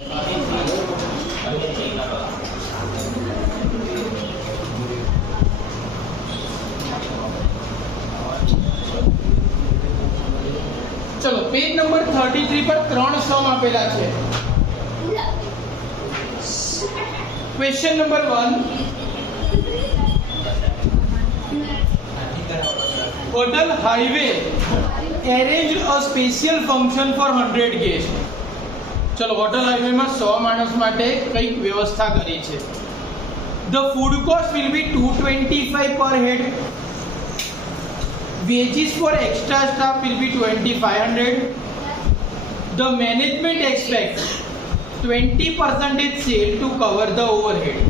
चलो page number 33 पर 3 सम आपेला है। Question number 1, hotel highway arrange a special function for 100 guest. चलो होटल हाईवे में 100 माणस माटे कई व्यवस्था करी छे। The food cost will be 225 पर head. Wages for extra staff will be 2500. The management expects 20% sale to cover the overhead.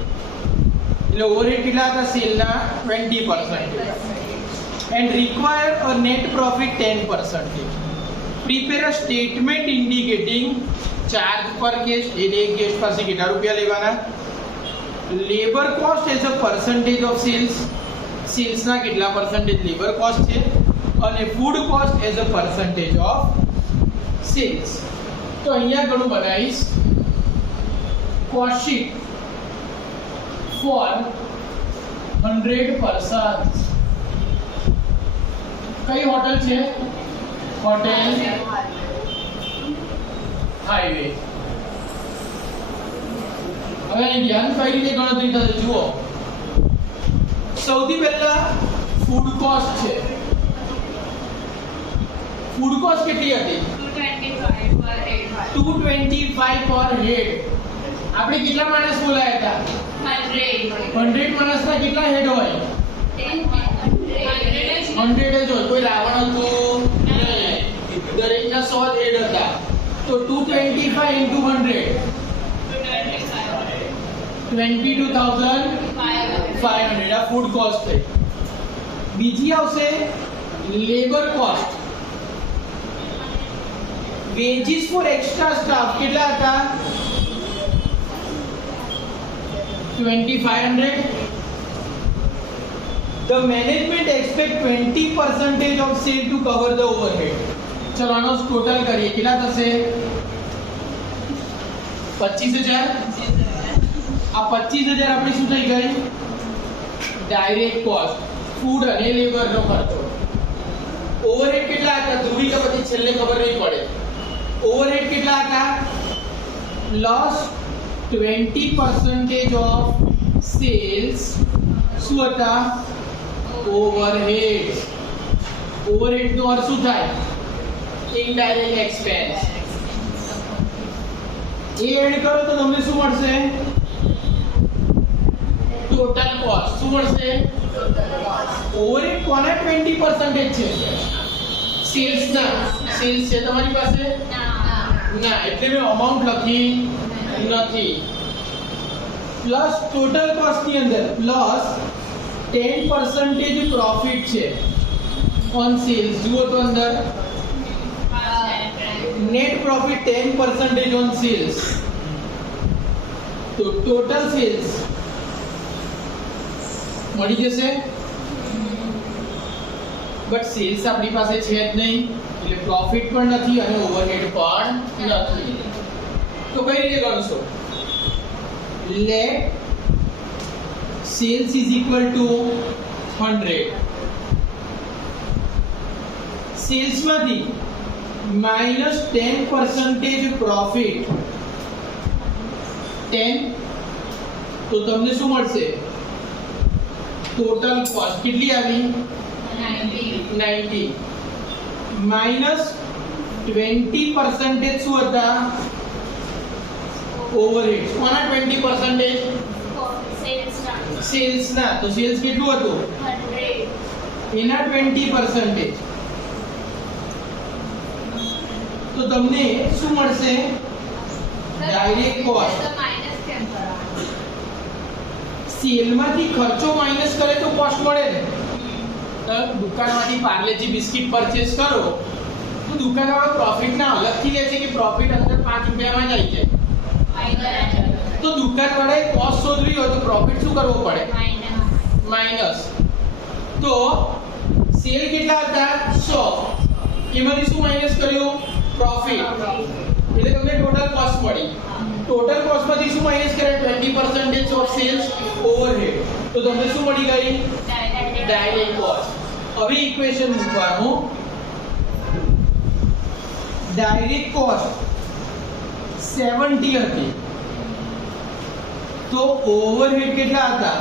એટલે overhead કેટલા હતા સેલના 20% and require a net profit 10%. Prepare a statement indicating charge per guest. એટલે એક guest પાસે કેટલા રૂપિયા લેવાના. Labor cost as a percentage of sales. Sales ના કેટલા પરસેન્ટેજ લેબર કોસ્ટ છે અને food cost as a percentage of sales. તો અહીંયા ઘણું બનાવીશ કોસ્ટ શીટ ફોર 100 પર્સન્સ। કઈ હોટલ છે? Hotel highway. હવે અહીં ધ્યાન કઈ રીતે ગણતરી થશે જુઓ। સૌથી પહેલા ફૂડ કોસ્ટ છે। ફૂડ કોસ્ટ કેટલી હતી? 225 પર હેડ। આપણે કેટલા માણસ બોલાયા હતા? 100 માણસના કેટલા હેડ હોય? 100 જ હોય। કોઈ લાવણ હતું નહીં, દરેકના 100 હેડ હતા। તો 225 into 100 22,500 આ ફૂડ કોસ્ટ થઈ। બીજી આવશે labour cost. Wages for extra staff કેટલા હતા? 2500। The management expect 20% of sale to cover the overhead. ચલો આનો ટોટલ કરીએ કેટલા થશે? 25000। આ 25000 આપણી શું થઈ ગઈ? ડાયરેક્ટ કોસ્ટ, ફૂડ અને લેબર નો ખર્ચો। ઓવરહેડ કેટલા હતા? ધ્રુવી કે પછી છેલ્લે ખબર નહીં પડે। ઓવરહેડ કેટલા હતા? લોસ 20% ઓફ સેલ્સ શું હતા? ઓવરહેડ। ઓવરહેડ નો અર્થ શું થાય? Indirect expense. એ એડ કરો તો તમને શું મળશે? टोटल कॉस्ट શું મળશે? ઓવરહેડ કોના 20% છે? સેલ્સ ના। સેલ્સ છે તમારી પાસે? ના, એટલે મેં અમાઉન્ટ લખી નથી। પ્લસ ટોટલ કોસ્ટ ની અંદર પ્લસ 10% પ્રોફિટ છે ઓન સેલ્સ। જુઓ તો અંદર નેટ પ્રોફિટ 10% ઓન સેલ્સ। તો ટોટલ સેલ્સ મળી જશે। બટ સેલ્સ આપણી પાસે છે જ નહીં, એટલે પ્રોફિટ પણ નથી અને ઓવરહેડ પણ નથી। તો કઈ રીતે ગણશો? Let sales is equal to 100। Sales માંથી માઈનસ 10% પ્રોફિટ 10, તો તમને શું મળશે? टोटल कॉस्ट कितनी આવી? 90 माइनस 20% શું હતા? ઓવરહેડ। કોના 20%? સેલ્સ ના। તો સેલ્સ કેટલું હતું? 100 એના 20%। તો તમને શું મળશે? Direct cost. સેલમાંથી ખર્ચો માઈનસ કરે તો કોસ્ટ મળે ને। તો દુકાનમાંથી પાર્લેજી બિસ્કિટ પરચેસ કરો તો દુકાનવાળો પ્રોફિટના અલગથી લે છે કે પ્રોફિટ અંદર 5 રૂપિયામાં જ આવી જાય? તો દુકાનવાળાએ કોસ્ટ શોધવી હોય તો પ્રોફિટ શું કરવો પડે? માઈનસ। તો સેલ કેટલા હતા? 100, એમાંથી શું માઈનસ કર્યું? પ્રોફિટ। એટલે તમને ટોટલ કોસ્ટ મળી। ટોટલ કોસ્ટ માંથી શું માઈનસ કરે 20% ઓફ સેલ્સ ઓવરહેડ, તો તમને શું મળી ગઈ ડાયરેક્ટ કોસ્ટ. હવે ઇક્વેશન મૂકવાનું, ડાયરેક્ટ કોસ્ટ 70 હતી તો ઓવરહેડ કેટલા હતા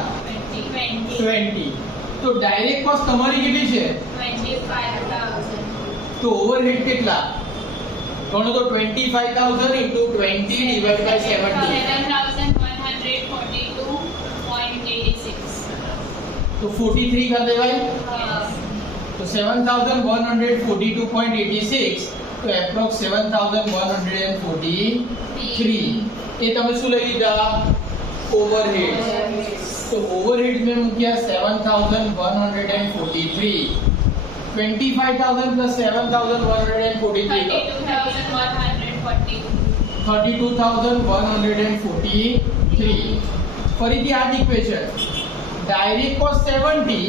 20. તો ડાયરેક્ટ કોસ્ટ તમારી કેટલી છે 25,000. તો ઓવરહેડ કેટલા ગણો તો 25,000 into 20 divided by 70 7,142.86. તો 43 कर देवाय तो 7,142.86 तो एप्रोक्स 7,143 એ તમે શું લઈ લીધા ઓવરહેડ. તો ઓવરહેડ में મૂક્યા 7,143 25,000 plus 7,143 32,143. ફરીથી આ જ ઇક્વેશન, ડાયરેક્ટ કોસ્ટ 70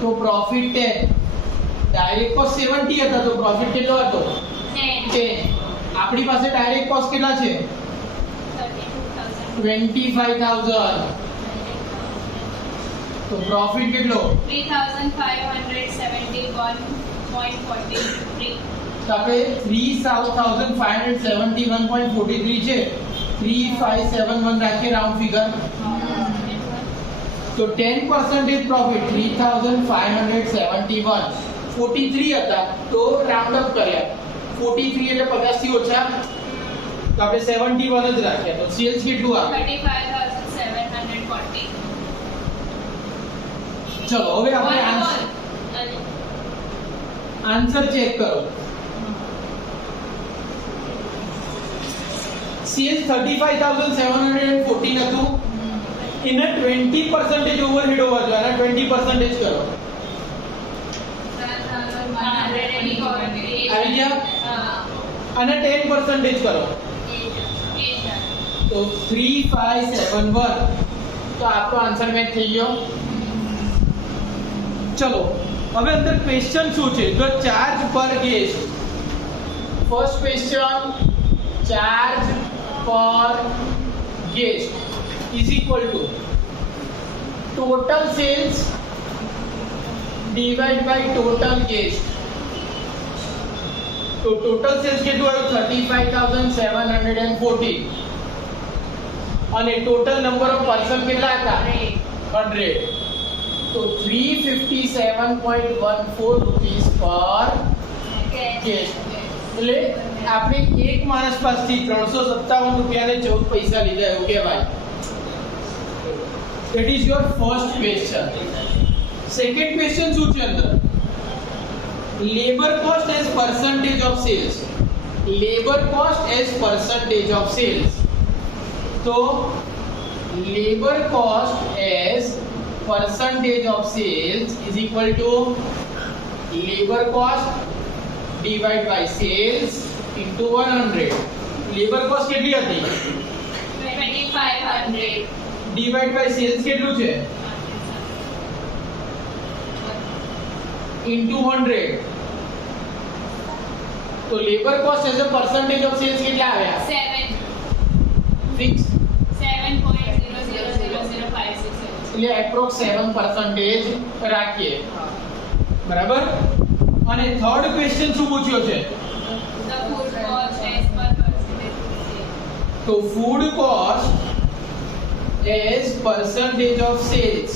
તો પ્રોફિટ 10. ડાયરેક્ટ કોસ્ટ 70 હતા તો પ્રોફિટ કેટલો હતો 10. આપણી પાસે ડાયરેક્ટ કોસ્ટ કેટલા છે 25,000 તો પ્રોફિટ કેટલો 3,571.43. તો આપણે 3,571.43 છે 3571 રાખીએ રાઉન્ડ ફિગર. તો 10% પ્રોફિટ 3,571 43 હતા તો રાઉન્ડ અપ કર્યા 43 એટલે 50 થી ઓછા તો આપણે 71 જ રાખ્યા. તો સેલ્સ કેટલું આવે 35,740. ચલો હવે આપણે આન્સર ચેક કરો. સેલ્સ 35,714 હતું, એના 20% ઓવરહેડ હોવા જોઈએ, આના 20% કરો. આવી ગયા? આના 10% કરો તો 3,571. તો આપણો આન્સર મેચ થઈ ગયો. ચલો હવે અંદર ક્વેશ્ચન શું છે, જો ચાર્જ પર ગેસ્ટ. ફર્સ્ટ ક્વેશ્ચન, ચાર્જ પર guest is equal to total sales divided by total guest. તો total sales કેટલું આવ્યું 35,714 અને total number of person કેટલા હતા 100. તો 357.14 rupees per guest. એટલે આપણે એક માણસ પાસેથી 357 રૂપિયા ને 14 પૈસા લીધા એવું કહેવાય. That is your first question. Second question શું છે અંદર, labor cost as percentage of sales. Labor cost as percentage of sales. So labor cost as percentage of sales is equal to labor cost divided by sales into 100. labor cost કેટલી હતી 2,500. divided by sales કેટલું છે into 100. તો labor cost as a percentage of sales કેટલા આવ્યા 7. Fix 7.000056. એટલે approx 7% રાખીએ બરાબર. અને થર્ડ ક્વેશ્ચન શું પૂછ્યો છે The food cost as per percentage of sales. તો food cost as percentage of sales.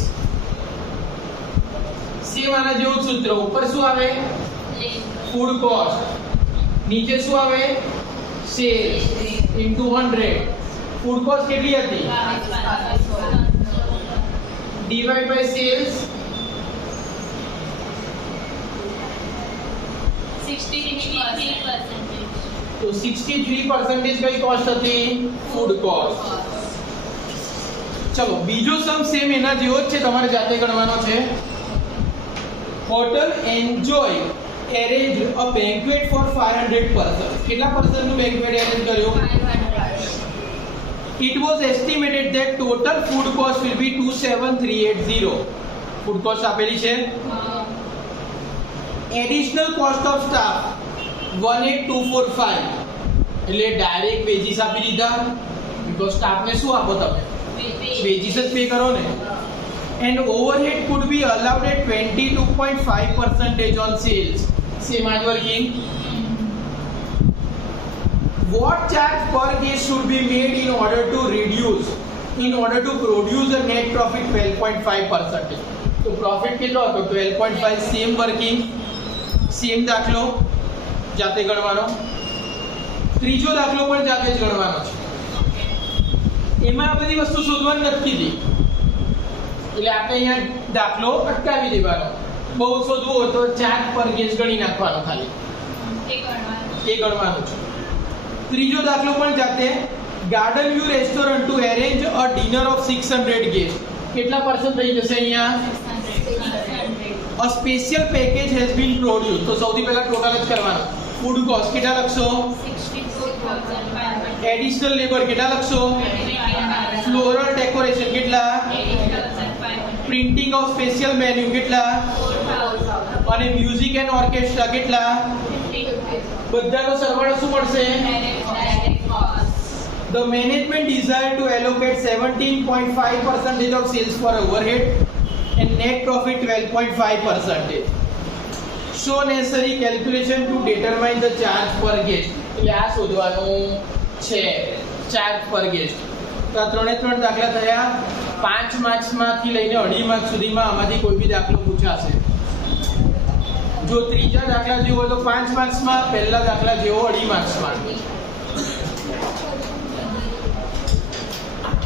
Same આના જેવું સૂત્ર, ઉપર શું આવે ફૂડ કોસ્ટ, નીચે શું આવે સેલ્સ ઇન્ટુ 100. ફૂડ કોસ્ટ કેટલી હતી ડિવાઇડ બાય સેલ્સ 63%. તો 63% કઈ કોસ્ટ હતી ફૂડ કોસ્ટ. ચલો બીજો સમ સેમ એના જેવો જ છે, તમારે જાતે ગણવાનો છે. Hotel enjoy arranged a banquet for 500 persons. કેટલા પર્સન નું બેન્ક્વેટ અરેન્જ કર્યો 500. It was estimated that total food cost will be 27,380. Food cost આપેલી છે. Additional cost of staff 18,245. એટલે ડાયરેક્ટ વેજીસ આપી દીધા બીકોઝ સ્ટાફને શું આપો તમે વેજીસ જ પે કરો ને and overhead could be allowed at 22.5% on sales. Same as working. What charge per case should be made in order to produce a net profit 12.5%? તો પ્રોફિટ કેટલો હતો 12.5 સેમ વર્કિંગ સેમ દાખલો જાતે ગણવાનો ત્રીજો દાખલો પણ જાતે જ ગણવાનો છે એમાં આ બધી વસ્તુ શોધવાની નથી કીધી એટલે આપણે અહીંયા દાખલો અટકાવી દેવાનો બહુ શોધવું હોય તો ચાર્જ પર ગેસ ગણી નાખવાનો ખાલી એ ગણવાનું છે ત્રીજો દાખલો પણ જાતે garden view restaurant to arrange a dinner of 600 guest કેટલા પર્સન થઈ જશે અહીંયા a special package has been produce તો સૌથી પહેલા ટોટલ જ કરવાનો ફૂડ કોસ્ટ કેટલા લખશો 64,500 એડિશનલ લેબર કેટલા લખશો ફ્લોરલ ડેકોરેશન કેટલા પ્રિન્ટિંગ ઓફ સ્પેશિયલ મેન્યુ કેટલા 4,000 અને મ્યુઝિક એન્ડ ઓર્કેસ્ટ્રા કેટલા બધાનો સરવાળો શું મળશે The management desire to allocate 17.5% of sales for overhead and net profit 12.5%. Show necessary calculation to determine the charge per guest. એટલે આ શોધવાનું છે ચાર્જ પર ગેસ્ટ તો આ ત્રણે ત્રણ દાખલા થયા 5 માર્ક્સમાંથી લઈને 2.5 માર્ક્સ સુધીમાં આમાંથી કોઈ બી દાખલો પૂછાશે જો ત્રીજા દાખલા જેવો હોય તો 5 માર્ક્સમાં પહેલા દાખલા જેવો 2.5 માર્ક્સમાં